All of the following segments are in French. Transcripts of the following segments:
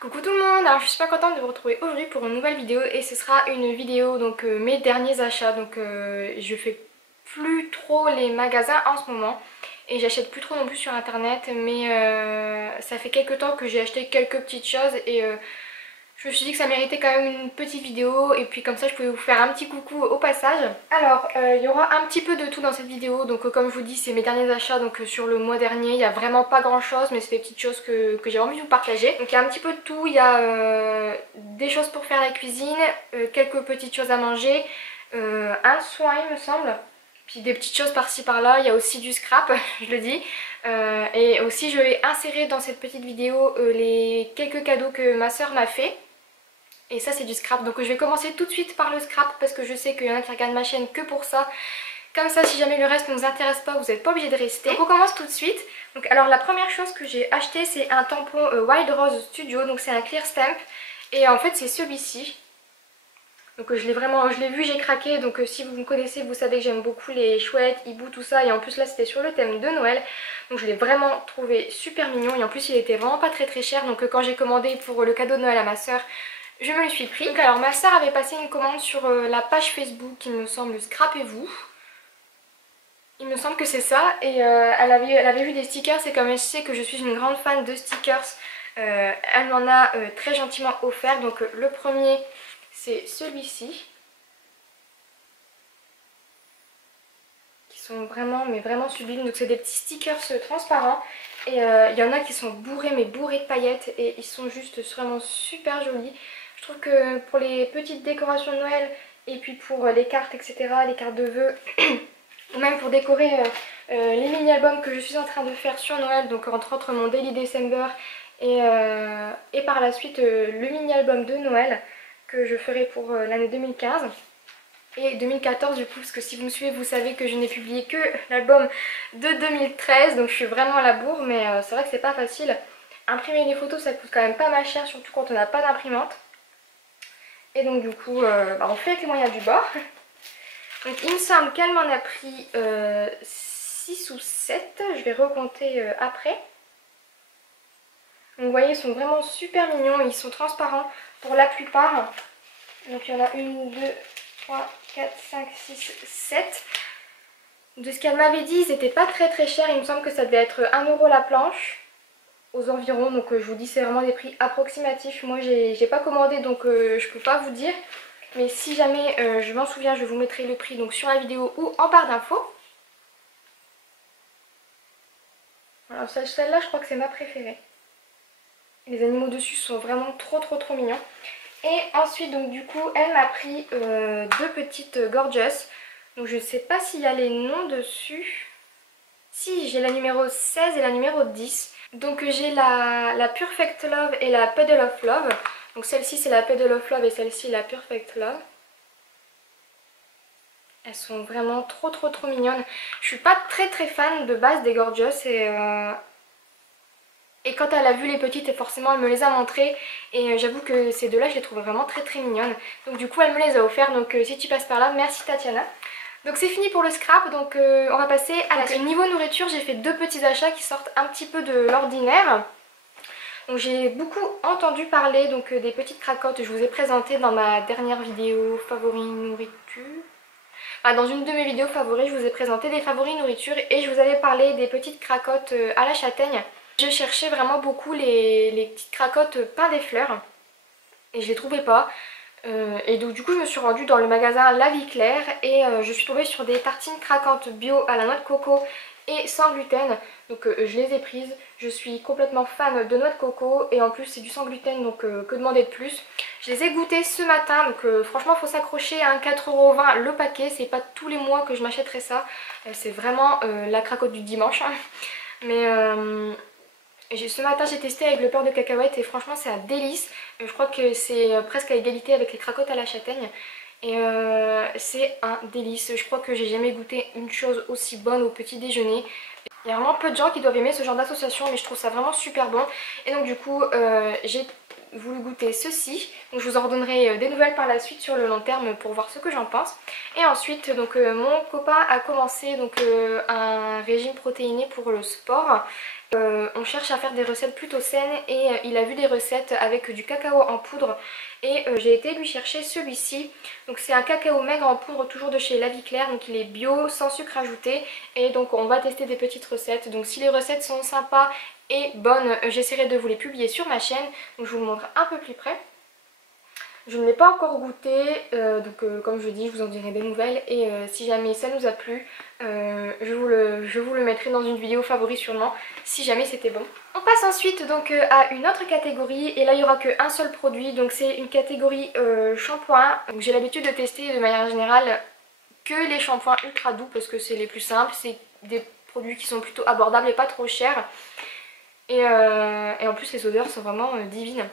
Coucou tout le monde, alors je suis super contente de vous retrouver aujourd'hui pour une nouvelle vidéo et ce sera une vidéo donc mes derniers achats. Donc je fais plus trop les magasins en ce moment et j'achète plus trop non plus sur internet, mais ça fait quelques temps que j'ai acheté quelques petites choses et je me suis dit que ça méritait quand même une petite vidéo et puis comme ça je pouvais vous faire un petit coucou au passage. Alors il y aura un petit peu de tout dans cette vidéo, donc comme je vous dis c'est mes derniers achats, donc sur le mois dernier il n'y a vraiment pas grand chose, mais c'est des petites choses que j'ai envie de vous partager. Donc il y a un petit peu de tout, il y a des choses pour faire la cuisine, quelques petites choses à manger, un soin il me semble, puis des petites choses par-ci par-là, il y a aussi du scrap, je le dis. Et aussi je vais insérer dans cette petite vidéo les quelques cadeaux que ma soeur m'a fait. Et ça c'est du scrap, donc je vais commencer tout de suite par le scrap parce que je sais qu'il y en a qui regardent ma chaîne que pour ça. Comme ça si jamais le reste ne vous intéresse pas, vous n'êtes pas obligé de rester. Donc on commence tout de suite. Donc alors la première chose que j'ai acheté c'est un tampon Wild Rose Studio, donc c'est un clear stamp. Et en fait c'est celui-ci. Donc je l'ai vu, j'ai craqué, donc si vous me connaissez vous savez que j'aime beaucoup les chouettes, hiboux, tout ça. Et en plus là c'était sur le thème de Noël, donc je l'ai vraiment trouvé super mignon. Et en plus il était vraiment pas très cher, donc quand j'ai commandé pour le cadeau de Noël à ma soeur, je me le suis pris. Donc alors ma soeur avait passé une commande sur la page Facebook, il me semble, Scrapez-vous. Il me semble que c'est ça, et elle avait vu des stickers, et comme elle sait que je suis une grande fan de stickers, elle m'en a très gentiment offert. Donc le premier c'est celui-ci, qui sont vraiment sublimes. Donc c'est des petits stickers transparents, et il y en a qui sont bourrés de paillettes, et ils sont juste vraiment super jolis. Je trouve que pour les petites décorations de Noël et puis pour les cartes etc, les cartes de vœux ou même pour décorer les mini-albums que je suis en train de faire sur Noël, donc entre autres mon Daily December et par la suite le mini-album de Noël que je ferai pour l'année 2015 et 2014 du coup, parce que si vous me suivez vous savez que je n'ai publié que l'album de 2013, donc je suis vraiment à la bourre, mais c'est vrai que c'est pas facile. Imprimer les photos ça coûte quand même pas mal cher, surtout quand on n'a pas d'imprimante. Et donc du coup on fait avec les moyens du bord. Donc il me semble qu'elle m'en a pris 6 ou 7, je vais recompter après. Donc vous voyez, ils sont vraiment super mignons, ils sont transparents pour la plupart. Donc il y en a 1, 2, 3, 4, 5, 6, 7. De ce qu'elle m'avait dit, ils n'étaient pas très chers, il me semble que ça devait être 1 € la planche aux environs. Donc je vous dis c'est vraiment des prix approximatifs, moi j'ai pas commandé donc je peux pas vous dire. Mais si jamais je m'en souviens, je vous mettrai le prix donc sur la vidéo ou en barre d'infos. Alors celle-là je crois que c'est ma préférée. Les animaux dessus sont vraiment trop mignons. Et ensuite donc du coup elle m'a pris deux petites Gorgeous. Donc je ne sais pas s'il y a les noms dessus. Si, j'ai la numéro 16 et la numéro 10. Donc j'ai la Perfect Love et la Petal of Love. Donc celle-ci c'est la Petal of Love et celle-ci la Perfect Love. Elles sont vraiment trop mignonnes. Je suis pas très fan de base des Gorgeous et quand elle a vu les petites, forcément elle me les a montrées. Et j'avoue que ces deux-là je les trouve vraiment très mignonnes. Donc du coup elle me les a offertes. Donc si tu passes par là, merci Tatiana. Donc c'est fini pour le scrap, donc on va passer à la suite. Niveau nourriture, j'ai fait deux petits achats qui sortent un petit peu de l'ordinaire. Donc j'ai beaucoup entendu parler donc des petites cracottes. Je vous ai présenté dans ma dernière vidéo favoris nourriture. Dans une de mes vidéos favoris, je vous ai présenté des favoris nourriture et je vous avais parlé des petites cracottes à la châtaigne. Je cherchais vraiment beaucoup les petites cracottes pain des fleurs et je les trouvais pas. Et donc du coup je me suis rendue dans le magasin La Vie Claire et je suis tombée sur des tartines craquantes bio à la noix de coco et sans gluten. Donc je les ai prises, je suis complètement fan de noix de coco et en plus c'est du sans gluten, donc que demander de plus. Je les ai goûtées ce matin, donc franchement faut s'accrocher à un 4,20 € le paquet, c'est pas tous les mois que je m'achèterai ça. C'est vraiment la cracotte du dimanche. Mais ce matin j'ai testé avec le beurre de cacahuète et franchement c'est un délice. Je crois que c'est presque à égalité avec les cracottes à la châtaigne. Et c'est un délice. Je crois que j'ai jamais goûté une chose aussi bonne au petit déjeuner. Il y a vraiment peu de gens qui doivent aimer ce genre d'association, mais je trouve ça vraiment super bon. Et donc du coup j'ai voulu goûter ceci. Donc je vous en redonnerai des nouvelles par la suite sur le long terme pour voir ce que j'en pense. Et ensuite donc mon copain a commencé donc un régime protéiné pour le sport. On cherche à faire des recettes plutôt saines et il a vu des recettes avec du cacao en poudre et j'ai été lui chercher celui-ci. Donc c'est un cacao maigre en poudre toujours de chez La Vie Claire, donc il est bio, sans sucre ajouté et donc on va tester des petites recettes. Donc si les recettes sont sympas et bonnes, j'essaierai de vous les publier sur ma chaîne, donc je vous le montre un peu plus près. Je ne l'ai pas encore goûté, comme je dis, je vous en dirai des nouvelles et si jamais ça nous a plu, je vous le mettrai dans une vidéo favori sûrement, si jamais c'était bon. On passe ensuite donc à une autre catégorie et là il n'y aura qu'un seul produit, donc c'est une catégorie shampoing. J'ai l'habitude de tester de manière générale que les shampoings ultra doux parce que c'est les plus simples, c'est des produits qui sont plutôt abordables et pas trop chers et en plus les odeurs sont vraiment divines.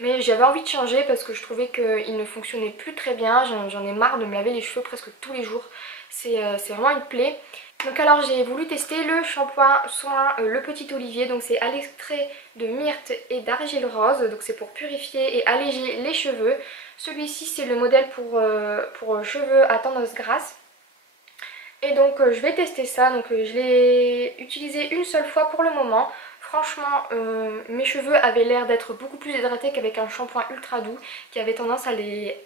Mais j'avais envie de changer parce que je trouvais qu'il ne fonctionnait plus très bien. J'en ai marre de me laver les cheveux presque tous les jours. C'est vraiment une plaie. Donc alors j'ai voulu tester le shampoing soin Le Petit Olivier. Donc c'est à l'extrait de myrte et d'argile rose. Donc c'est pour purifier et alléger les cheveux. Celui-ci c'est le modèle pour cheveux à tendance grasse. Et donc je vais tester ça. Donc je l'ai utilisé une seule fois pour le moment. Franchement, mes cheveux avaient l'air d'être beaucoup plus hydratés qu'avec un shampoing ultra doux qui avait tendance à les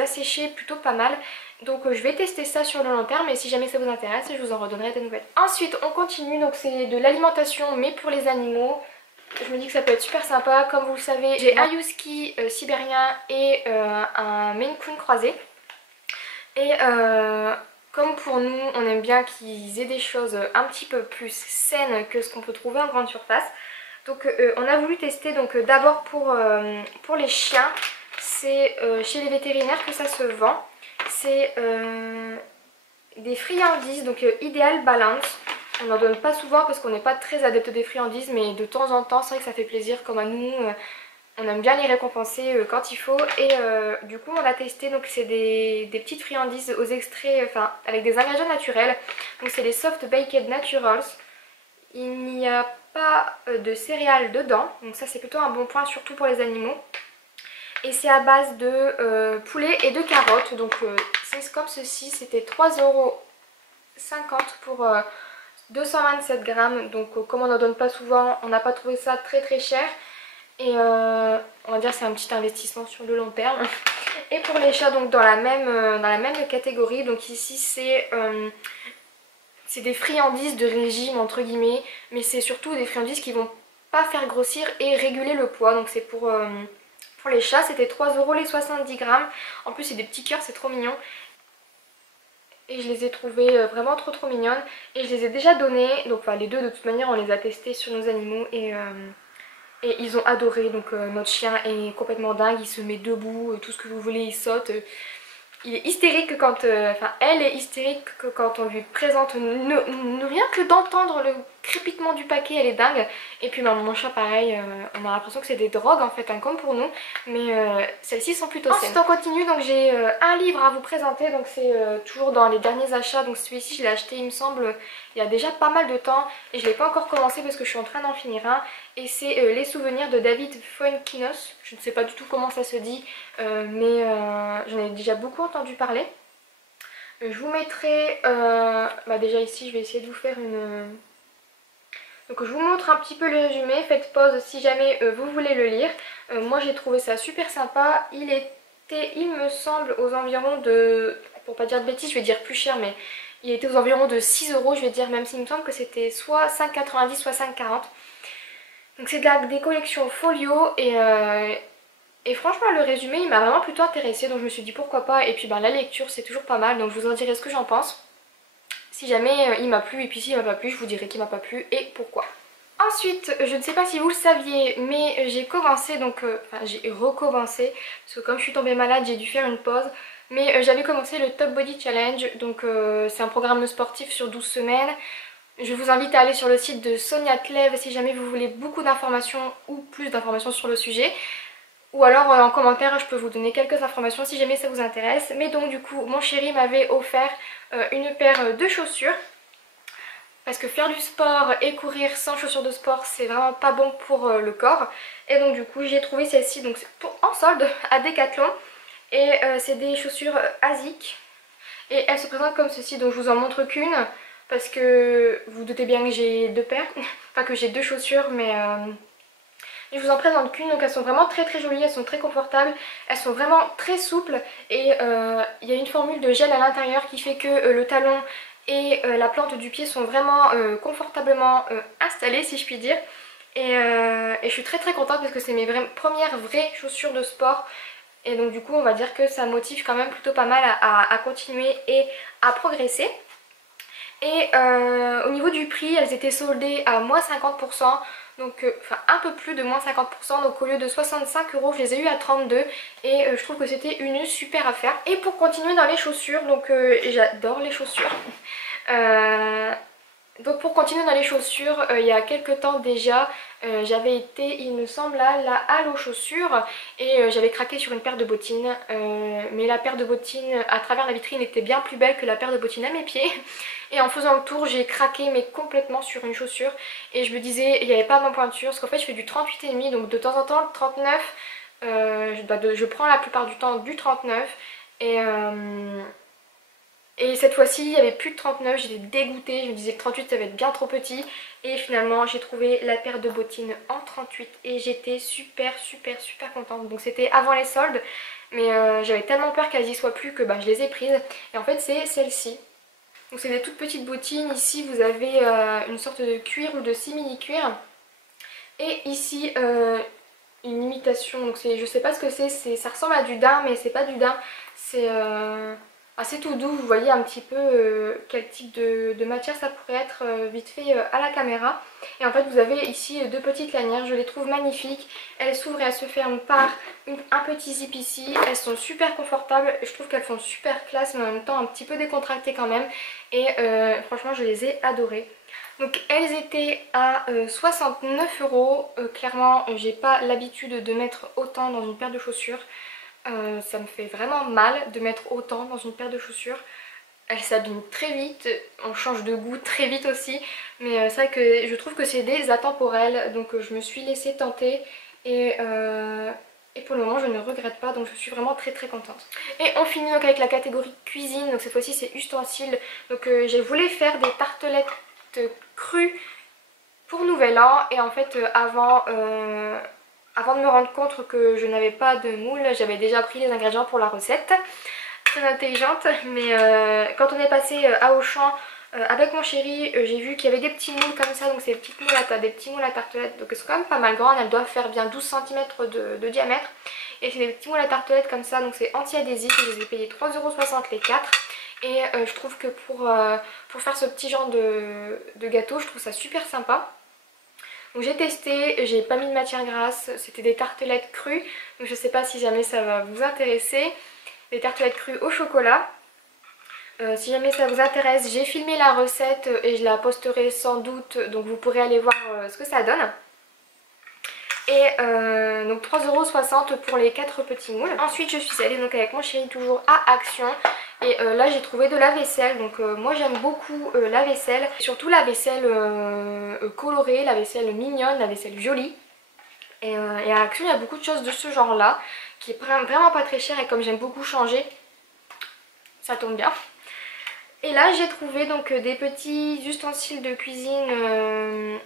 assécher plutôt pas mal. Donc je vais tester ça sur le long terme et si jamais ça vous intéresse, je vous en redonnerai des nouvelles. Ensuite, on continue, donc c'est de l'alimentation mais pour les animaux. Je me dis que ça peut être super sympa. Comme vous le savez, j'ai un husky sibérien et un Maine Coon croisé. Et comme pour nous, on aime bien qu'ils aient des choses un petit peu plus saines que ce qu'on peut trouver en grande surface. Donc on a voulu tester d'abord pour les chiens. C'est chez les vétérinaires que ça se vend. C'est des friandises, donc Ideal Balance. On n'en donne pas souvent parce qu'on n'est pas très adepte des friandises, mais de temps en temps, c'est vrai que ça fait plaisir comme à nous. On aime bien les récompenser quand il faut et du coup on l'a testé, donc c'est des petites friandises aux extraits, enfin avec des ingrédients naturels. Donc c'est les Soft Baked Naturals. Il n'y a pas de céréales dedans, donc ça c'est plutôt un bon point surtout pour les animaux. Et c'est à base de poulet et de carottes, donc c'est comme ceci, c'était 3,50 € pour 227 grammes. Donc comme on n'en donne pas souvent, on n'a pas trouvé ça très cher. Et on va dire c'est un petit investissement sur le long terme. Et pour les chats, donc dans la même catégorie, donc ici c'est des friandises de régime entre guillemets, mais c'est surtout des friandises qui vont pas faire grossir et réguler le poids. Donc c'est pour les chats, c'était 3 € les 70 grammes. En plus c'est des petits cœurs, c'est trop mignon. Et je les ai trouvées vraiment trop mignonnes. Et je les ai déjà données, donc enfin, les deux de toute manière on les a testés sur nos animaux et ils ont adoré. Donc notre chien est complètement dingue, il se met debout, tout ce que vous voulez, il saute. Il est hystérique quand... Enfin, elle est hystérique quand on lui présente... rien que d'entendre le crépitement du paquet, elle est dingue. Et puis mon chat pareil, on a l'impression que c'est des drogues en fait, hein, comme pour nous. Mais celles-ci sont plutôt saines. Ensuite on continue, donc j'ai un livre à vous présenter. Donc c'est toujours dans les derniers achats. Donc celui-ci je l'ai acheté il me semble il y a déjà pas mal de temps. Et je ne l'ai pas encore commencé parce que je suis en train d'en finir un. Et c'est Les souvenirs de David Fuenquinos. Je ne sais pas du tout comment ça se dit, mais j'en ai déjà beaucoup entendu parler. Je vous mettrai... déjà ici je vais essayer de vous faire une... Donc je vous montre un petit peu le résumé, faites pause si jamais vous voulez le lire. Moi j'ai trouvé ça super sympa. Il était, il me semble, aux environs de... Pour pas dire de bêtises, je vais dire plus cher, mais il était aux environs de 6 €, je vais dire, même s'il me semble que c'était soit 5,90 soit 5,40. Donc c'est des collections folio et franchement le résumé il m'a vraiment plutôt intéressée, donc je me suis dit pourquoi pas. Et puis la lecture c'est toujours pas mal, donc je vous en dirai ce que j'en pense. Si jamais il m'a plu, et puis s'il m'a pas plu je vous dirai qu'il m'a pas plu et pourquoi. Ensuite, je ne sais pas si vous le saviez, mais j'ai commencé, j'ai recommencé, parce que comme je suis tombée malade j'ai dû faire une pause. Mais j'avais commencé le Top Body Challenge, donc c'est un programme sportif sur 12 semaines. Je vous invite à aller sur le site de Sonia Tlev si jamais vous voulez beaucoup d'informations ou plus d'informations sur le sujet. Ou alors en commentaire je peux vous donner quelques informations si jamais ça vous intéresse. Mais donc du coup mon chéri m'avait offert une paire de chaussures. Parce que faire du sport et courir sans chaussures de sport c'est vraiment pas bon pour le corps. Et donc du coup j'ai trouvé celle-ci donc en solde à Decathlon. Et c'est des chaussures ASICS. Et elles se présentent comme ceci, donc je vous en montre qu'une. parce que vous doutez bien que j'ai deux paires, enfin que j'ai deux chaussures, mais je vous en présente qu'une. Donc elles sont vraiment très très jolies, elles sont très confortables, elles sont vraiment très souples et il y a une formule de gel à l'intérieur qui fait que le talon et la plante du pied sont vraiment confortablement installés, si je puis dire. Et je suis très très contente parce que c'est mes premières vraies chaussures de sport. Et donc du coup on va dire que ça motive quand même plutôt pas mal à continuer et à progresser. Et au niveau du prix, elles étaient soldées à moins 50%, donc enfin un peu plus de moins 50%, donc au lieu de 65 €, je les ai eu à 32 et je trouve que c'était une super affaire. Et pour continuer dans les chaussures, donc j'adore les chaussures. Donc pour continuer dans les chaussures, il y a quelques temps déjà, j'avais été, il me semble, à la halle aux chaussures et j'avais craqué sur une paire de bottines. Mais la paire de bottines à travers la vitrine était bien plus belle que la paire de bottines à mes pieds. Et en faisant le tour, j'ai craqué mais complètement sur une chaussure. Et je me disais, il n'y avait pas ma pointure, parce qu'en fait je fais du 38,5, donc de temps en temps le 39, je prends la plupart du temps du 39. Et cette fois-ci, il n'y avait plus de 39, j'étais dégoûtée, je me disais que 38 ça va être bien trop petit. Et finalement, j'ai trouvé la paire de bottines en 38 et j'étais super contente. Donc c'était avant les soldes, mais j'avais tellement peur qu'elles y soient plus que je les ai prises. Et en fait, c'est celle-ci. Donc c'est des toutes petites bottines, ici vous avez une sorte de cuir ou de simili-cuir. Et ici une imitation, donc je sais pas ce que c'est, ça ressemble à du daim mais c'est pas du daim, c'est assez tout doux, vous voyez un petit peu quel type de matière ça pourrait être vite fait à la caméra. Et en fait vous avez ici deux petites lanières, je les trouve magnifiques, elles s'ouvrent et elles se ferment par un petit zip ici, elles sont super confortables, je trouve qu'elles font super classe mais en même temps un petit peu décontractées quand même et franchement je les ai adorées. Donc elles étaient à 69 €, clairement j'ai pas l'habitude de mettre autant dans une paire de chaussures. Ça me fait vraiment mal de mettre autant dans une paire de chaussures. Elles s'abîment très vite, on change de goût très vite aussi. Mais c'est vrai que je trouve que c'est des atemporels, donc je me suis laissée tenter. Et pour le moment je ne regrette pas, donc je suis vraiment très contente. Et on finit donc avec la catégorie cuisine, donc cette fois-ci c'est ustensiles. Donc je voulais faire des tartelettes crues pour Nouvel An et en fait avant de me rendre compte que je n'avais pas de moule, j'avais déjà pris les ingrédients pour la recette. Très intelligente, mais quand on est passé à Auchan avec mon chéri, j'ai vu qu'il y avait des petits moules comme ça, donc c'est des petits moules à tartelettes, donc elles sont quand même pas mal grandes, elles doivent faire bien 12 cm de diamètre. Et c'est des petits moules à tartelettes comme ça, donc c'est anti-adhésif, je les ai payés 3,60 € les 4. Et je trouve que pour faire ce petit genre de gâteau, je trouve ça super sympa. Donc j'ai testé, j'ai pas mis de matière grasse, c'était des tartelettes crues, donc je sais pas si jamais ça va vous intéresser. Des tartelettes crues au chocolat. Si jamais ça vous intéresse, j'ai filmé la recette et je la posterai sans doute, donc vous pourrez aller voir ce que ça donne. Et donc 3,60 € pour les 4 petits moules. Ensuite je suis allée donc avec mon chéri toujours à Action. Et là j'ai trouvé de la vaisselle, donc moi j'aime beaucoup la vaisselle. Surtout la vaisselle colorée, la vaisselle mignonne, la vaisselle jolie. Et à Action il y a beaucoup de choses de ce genre là, qui est vraiment pas très cher et comme j'aime beaucoup changer, ça tombe bien. Et là j'ai trouvé donc des petits ustensiles de cuisine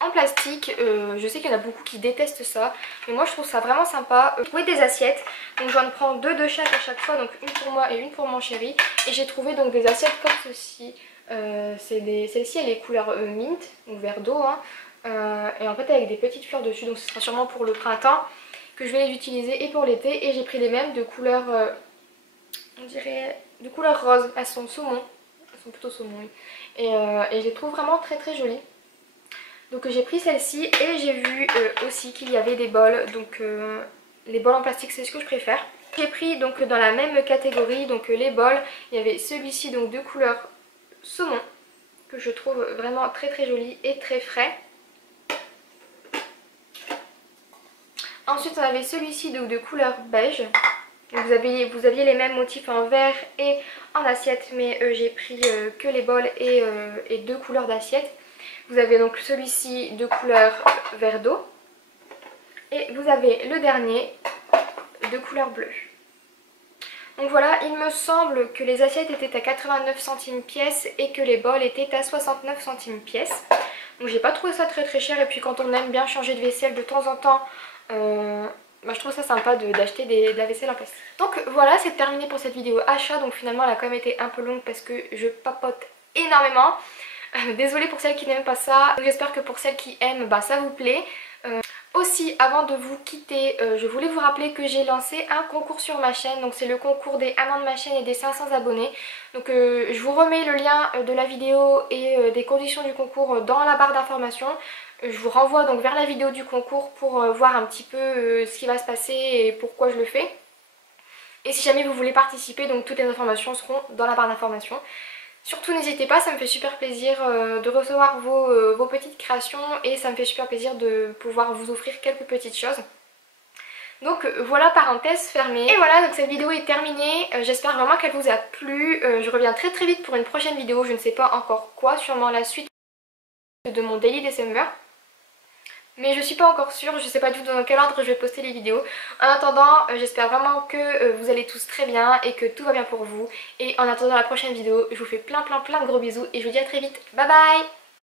en plastique. Je sais qu'il y en a beaucoup qui détestent ça, mais moi je trouve ça vraiment sympa. J'ai trouvé des assiettes, donc j'en prends deux de chaque à chaque fois, donc une pour moi et une pour mon chéri. Et j'ai trouvé donc des assiettes comme ceci. Celle-ci elle est couleur mint, donc vert d'eau, hein. Et en fait avec des petites fleurs dessus, donc ce sera sûrement pour le printemps que je vais les utiliser et pour l'été. Et j'ai pris les mêmes de couleur, on dirait de couleur rose, elles sont saumon, elles sont plutôt saumon, oui. Et je les trouve vraiment très jolies. Donc j'ai pris celle-ci et j'ai vu aussi qu'il y avait des bols, donc les bols en plastique c'est ce que je préfère. J'ai pris donc dans la même catégorie, donc les bols, il y avait celui-ci donc de couleur saumon que je trouve vraiment très joli et très frais. Ensuite on avait celui-ci de couleur beige. Donc vous aviez les mêmes motifs en verre et en assiette, mais j'ai pris que les bols et deux couleurs d'assiette. Vous avez donc celui-ci de couleur vert d'eau et vous avez le dernier de couleur bleue. Donc voilà, il me semble que les assiettes étaient à 89 centimes pièce et que les bols étaient à 69 centimes pièce. Donc j'ai pas trouvé ça très très cher, et puis quand on aime bien changer de vaisselle de temps en temps, je trouve ça sympa d'acheter de la vaisselle en plastique. Donc voilà, c'est terminé pour cette vidéo achat. Donc finalement elle a quand même été un peu longue parce que je papote énormément. Désolée pour celles qui n'aiment pas ça. J'espère que pour celles qui aiment, ça vous plaît. Aussi, avant de vous quitter, je voulais vous rappeler que j'ai lancé un concours sur ma chaîne. Donc c'est le concours des 1 an de ma chaîne et des 500 abonnés. Donc je vous remets le lien de la vidéo et des conditions du concours dans la barre d'informations. Je vous renvoie donc vers la vidéo du concours pour voir un petit peu ce qui va se passer et pourquoi je le fais. Et si jamais vous voulez participer, donc toutes les informations seront dans la barre d'informations. Surtout n'hésitez pas, ça me fait super plaisir de recevoir vos petites créations, et ça me fait super plaisir de pouvoir vous offrir quelques petites choses. Donc voilà, parenthèse fermée. Et voilà, donc cette vidéo est terminée. J'espère vraiment qu'elle vous a plu. Je reviens très très vite pour une prochaine vidéo, je ne sais pas encore quoi, sûrement la suite de mon Daily December. Mais je suis pas encore sûre, je sais pas du tout dans quel ordre je vais poster les vidéos. En attendant, j'espère vraiment que vous allez tous très bien et que tout va bien pour vous. Et en attendant la prochaine vidéo, je vous fais plein de gros bisous et je vous dis à très vite. Bye bye!